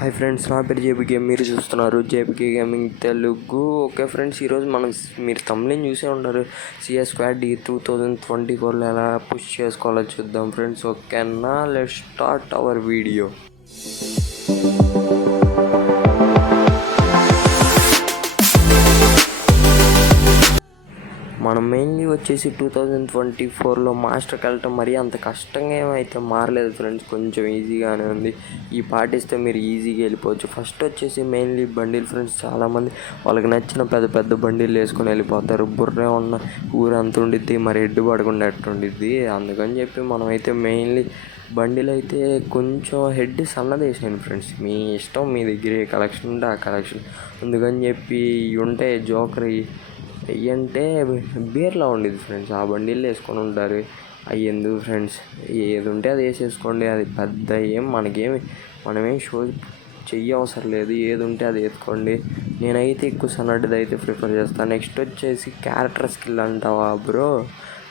Hi friends, నా పేరు JP game. మీరు చూస్తున్నారు JP gaming Telugu. Okay friends, ఈరోజు మీరు తమిళని చూసే ఉంటారు. సిఎస్ స్క్వాడ్ 2024లో ఎలా పుష్ చేసుకోవాలో చూద్దాం ఫ్రెండ్స్. ఓకేనా, లెట్స్ స్టార్ట్ అవర్ వీడియో. మనం మెయిన్లీ వచ్చేసి 2024లో మాస్టర్కి వెళ్ళటం మరీ అంత కష్టంగా ఏమైతే మారలేదు ఫ్రెండ్స్, కొంచెం ఈజీగానే ఉంది. ఈ పాటిస్తే మీరు ఈజీగా వెళ్ళిపోవచ్చు. ఫస్ట్ వచ్చేసి మెయిన్లీ బండిల్ ఫ్రెండ్స్. చాలామంది వాళ్ళకి నచ్చిన పెద్ద పెద్ద బండిలు వేసుకొని వెళ్ళిపోతారు. బుర్రే ఉన్న ఊరంత ఉండిద్ది, మరి ఎడ్డు పడకుండా ఎట్టుండిద్ది. అందుకని చెప్పి మనమైతే మెయిన్లీ బండిలు అయితే కొంచెం హెడ్ సన్నది వేసేయండి ఫ్రెండ్స్. మీ ఇష్టం, మీ దగ్గర ఏ కలెక్షన్ ఉంటే ఆ కలెక్షన్. అందుకని చెప్పి ఇవి ఉంటాయి జోకర్ అంటే బీర్లా ఉండేది ఫ్రెండ్స్. ఆ బండిలు వేసుకొని ఉంటారు. అవి ఎందుకు ఫ్రెండ్స్, ఏది ఉంటే అది వేసేసుకోండి. అది పెద్ద మనమేం షో చెయ్య అవసరం లేదు. ఏది ఉంటే అది వేసుకోండి. నేనైతే ఎక్కువ సన్నటిది అయితే ప్రిఫర్ చేస్తాను. నెక్స్ట్ వచ్చేసి క్యారెక్టర్ స్కిల్ అంటావా బ్రో?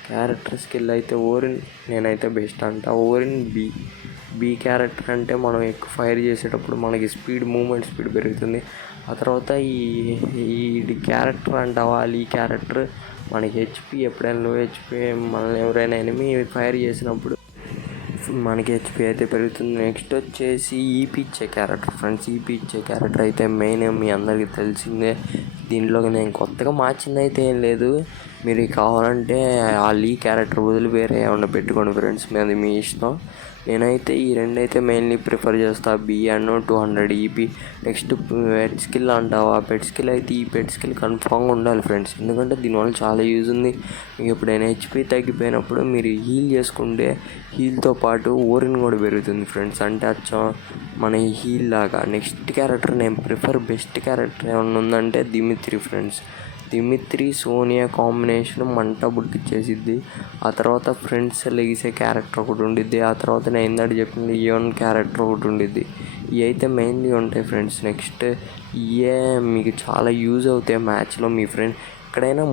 క్యారెక్టర్ స్కిల్ అయితే ఓరిన్ నేనైతే బెస్ట్ అంట. ఓరిన్ బీ క్యారెక్టర్ అంటే మనం ఎక్కువ ఫైర్ చేసేటప్పుడు మనకి మూమెంట్ స్పీడ్ పెరుగుతుంది. ఆ తర్వాత ఈ క్యారెక్టర్ అంటావా, ఈ క్యారెక్టర్ మనకి హెచ్పి ఎప్పుడైనా లో హెచ్పి మనల్ని ఎవరైనా ఎనిమి ఫైర్ చేసినప్పుడు మనకి హెచ్పి అయితే పెరుగుతుంది. నెక్స్ట్ వచ్చేసి ఈపీ ఇచ్చే క్యారెక్టర్ ఫ్రెండ్స్. ఈపీ ఇచ్చే క్యారెక్టర్ అయితే మెయిన్, మీ అందరికీ తెలిసిందే. దీంట్లో నేను కొత్తగా మార్చింది అయితే ఏం లేదు. మీరు కావాలంటే ఆ క్యారెక్టర్ బదులు వేరే ఏమన్నా పెట్టుకోండి ఫ్రెండ్స్, అది మీ ఇష్టం. నేనైతే ఈ రెండైతే మెయిన్లీ ప్రిఫర్ చేస్తాను, బిఎన్ 200 ఈపీ. నెక్స్ట్ పెట్ స్కిల్ అంటావా? పెట్ స్కిల్ అయితే ఈ పెట్ స్కిల్ కన్ఫామ్గా ఉండాలి ఫ్రెండ్స్, ఎందుకంటే దీనివల్ల చాలా యూజ్ ఉంది. మీకు ఎప్పుడైనా హెచ్పి తగ్గిపోయినప్పుడు మీరు హీల్ చేసుకుంటే హీల్తో పాటు ఓరిన్ కూడా పెరుగుతుంది ఫ్రెండ్స్. అంటే అచ్చం మన హీల్ లాగా. నెక్స్ట్ క్యారెక్టర్ నేను బెస్ట్ క్యారెక్టర్ ఏమన్నా ఉందంటే Dimitri friends. Dimitri Sonia combination మంట బుట్టిచ్చేసిద్ది. ఆ తర్వాత ఫ్రెండ్స్ లెగిసే క్యారెక్టర్ ఒకటి ఉండిద్ది. ఆ తర్వాత నేను ఇందాక చెప్పింది యోన్ క్యారెక్టర్ ఒకటి ఉండిద్ది. ఇవి అయితే మెయిన్లీ ఉంటాయి ఫ్రెండ్స్. నెక్స్ట్ ఇవే మీకు చాలా యూజ్ అవుతాయి మ్యాచ్లో. మీ ఫ్రెండ్ ఎక్కడైనా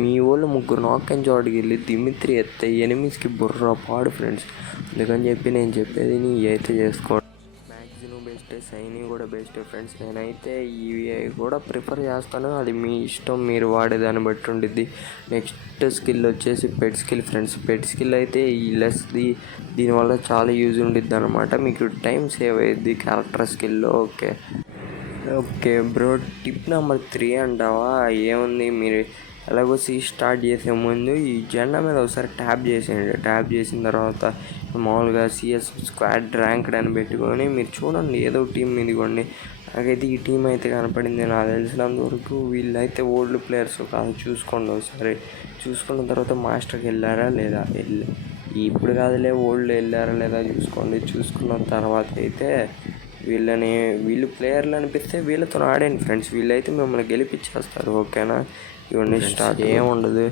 మీ వాళ్ళు ముగ్గురు నాకైన చోటుకి వెళ్ళి దిమిత్రి ఎత్తే ఎనిమిస్కి బుర్ర పాడు ఫ్రెండ్స్. అందుకని చెప్పి నేను చెప్పేది ఇవి అయితే చేసుకోండి. బెస్ట్, సైని కూడా బెస్ట్ ఫ్రెండ్స్. నేనైతే ఇవి కూడా ప్రిఫర్ చేస్తాను. అది మీ ఇష్టం, మీరు వాడేదాన్ని బట్టి ఉండిద్ది. నెక్స్ట్ స్కిల్ వచ్చేసి pet skill friends. Pet skill అయితే ఈ దీనివల్ల చాలా యూజ్ ఉండిద్ది అనమాట. మీకు టైం సేవ్ అయ్యిద్ది క్యారెక్టర్ స్కిల్లో. ఓకే బ్రో, టిప్ నెంబర్ 3 అంటావా? ఏముంది, మీరు ఎలాగో స్టార్ట్ చేసే ముందు ఈ జెండా మీద ఒకసారి ట్యాప్ చేసేయండి. ట్యాప్ చేసిన తర్వాత మామూలుగా సిఎస్ స్క్వాడ్ ర్యాంక్డ్ అని పెట్టుకొని మీరు చూడండి, ఏదో టీం ఇదిగోండి. నాకైతే ఈ టీం అయితే కనపడింది. నాకు తెలిసినంత వరకు వీళ్ళైతే ఓల్డ్ ప్లేయర్స్ కాదు. చూసుకోండి ఒకసారి. చూసుకున్న తర్వాత మాస్టర్కి వెళ్ళారా లేదా, ఇప్పుడు కాదులే, ఓల్డ్ వెళ్ళారా లేదా చూసుకోండి. చూసుకున్న తర్వాత అయితే వీళ్ళు ప్లేయర్లు అనిపిస్తే వీళ్ళతో ఆడండి ఫ్రెండ్స్. వీళ్ళైతే మిమ్మల్ని గెలిపించేస్తారు. ఓకేనా? ఇవన్నీ స్టార్ట్ ఏముండదు,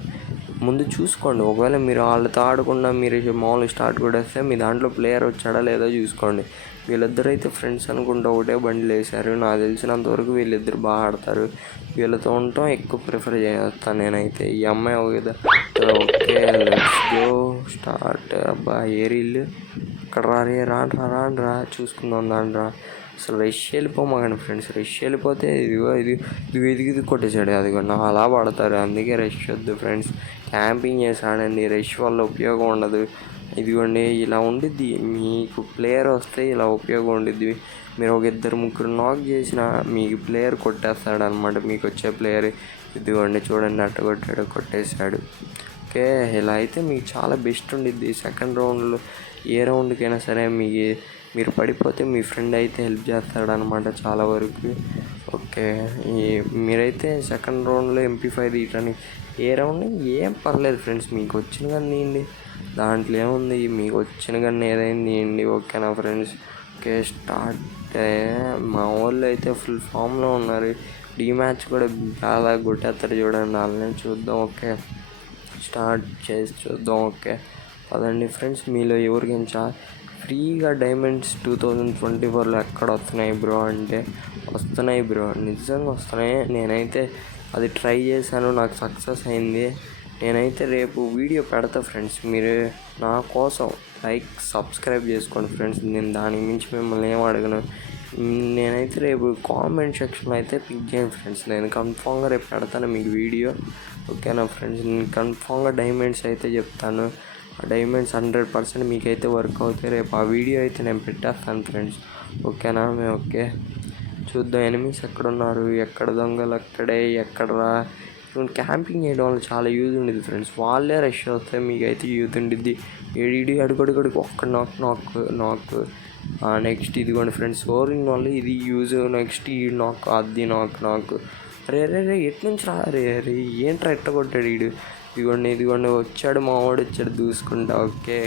ముందు చూసుకోండి. ఒకవేళ మీరు వాళ్ళతో ఆడకుండా మీరు మామూలు స్టార్ట్ కూడా వస్తే మీ దాంట్లో ప్లేయర్ వచ్చాడా లేదా చూసుకోండి. వీళ్ళిద్దరు అయితే ఫ్రెండ్స్ అనుకుంటూ ఒకటే బండిలు వేశారు. నాకు తెలిసినంతవరకు వీళ్ళిద్దరు బాగా ఆడతారు. వీళ్ళతో ఉండటం ఎక్కువ ప్రిఫర్ చేస్తాను నేనైతే. ఈ అమ్మాయి ఓకే, లెట్స్ గో స్టార్ట్. అబ్బా ఏరీళ్ళు ఇక్కడ రాండ్రా చూసుకుందాం దాండ్రా. అసలు రష్ వెళ్ళిపోమాకండి ఫ్రెండ్స్. రష్ వెళ్ళిపోతే ఇది కొట్టేసాడు. అదిగోండి అలా పడతారు. అందుకే రష్ వద్దు ఫ్రెండ్స్. క్యాంపింగ్ చేసి ఆడండి. రష్ వల్ల ఉపయోగం ఉండదు. ఇదిగోండి ఇలా ఉండిద్ది. మీకు ప్లేయర్ వస్తే ఇలా ఉపయోగం ఉండిద్ది. మీరు ఒక 2-3 నాక్ చేసిన మీకు ప్లేయర్ కొట్టేస్తాడు అనమాట. మీకు వచ్చే ప్లేయర్ ఇదిగోండి చూడండి, అట్ట కొట్టేశాడు. ఓకే, ఇలా అయితే మీకు చాలా బెస్ట్ ఉండిద్ది. సెకండ్ రౌండ్లో ఏ రౌండ్కైనా సరే మీరు పడిపోతే మీ ఫ్రెండ్ అయితే హెల్ప్ చేస్తాడనమాట చాలా వరకు. ఓకే, మీరైతే సెకండ్ రౌండ్లో MP5 తీయటానికి ఏ రౌండ్ ఏం పర్లేదు ఫ్రెండ్స్. మీకు వచ్చిన కానీ తీయండి, దాంట్లో ఏముంది. మీకు వచ్చిన కానీ ఏదైనా తీయండి. ఓకేనా ఫ్రెండ్స్? Okay, start. మా వాళ్ళు అయితే ఫుల్ ఫామ్లో ఉన్నారు. మ్యాచ్ కూడా చాలా కొట్టేస్తారు చూడండి. వాళ్ళని చూద్దాం. ఓకే, స్టార్ట్ చేసి చూద్దాం. ఓకే పదండి ఫ్రెండ్స్. మీలో ఎవరికైనా ఫ్రీగా డైమండ్స్ 2024లో ఎక్కడ వస్తున్నాయి బ్రో అంటే వస్తున్నాయి బ్రో, నిజంగా వస్తున్నాయి. నేనైతే అది ట్రై చేశాను, నాకు సక్సెస్ అయింది. నేనైతే రేపు వీడియో పెడతా ఫ్రెండ్స్. మీరు నా కోసం సబ్స్క్రైబ్ చేసుకోండి ఫ్రెండ్స్. నేను దానికి మించి మిమ్మల్ని ఏం అడగను. నేనైతే రేపు కామెంట్ సెక్షన్లో అయితే పిక్ చేయను ఫ్రెండ్స్. నేను కన్ఫామ్గా రేపు పెడతాను మీకు వీడియో. ఓకేనా ఫ్రెండ్స్? నేను కన్ఫామ్గా డైమండ్స్ అయితే చెప్తాను. ఆ డైమండ్స్ 100% మీకైతే వర్క్ అవుతాయి. రేపు ఆ వీడియో అయితే నేను పెట్టేస్తాను ఫ్రెండ్స్. ఓకేనా? ఓకే, చూద్దాం ఎనిమిస్ ఎక్కడున్నారు, ఎక్కడ దొంగలు అక్కడే, ఎక్కడరా. క్యాంపింగ్ చేయడం వల్ల చాలా యూజ్ ఉండేది ఫ్రెండ్స్. వాళ్ళే రష్ అవుతాయి, మీకైతే యూజ్ ఉండిద్ది. ఏడి అడుగడుగడుగు ఒక్క నాక్. నెక్స్ట్ ఇదిగోండి ఫ్రెండ్స్, సోరింగ్ వల్ల ఇది యూజ్. నెక్స్ట్ ఈ నాక్, అది నాక్. రే ఎటు నుంచి రా, రే ఏంట్రా ఎట్ట కొట్టాడు వీడు. ఇదిగోండి వచ్చాడు, మావాడు వచ్చాడు దూసుకుంటా. ఓకే.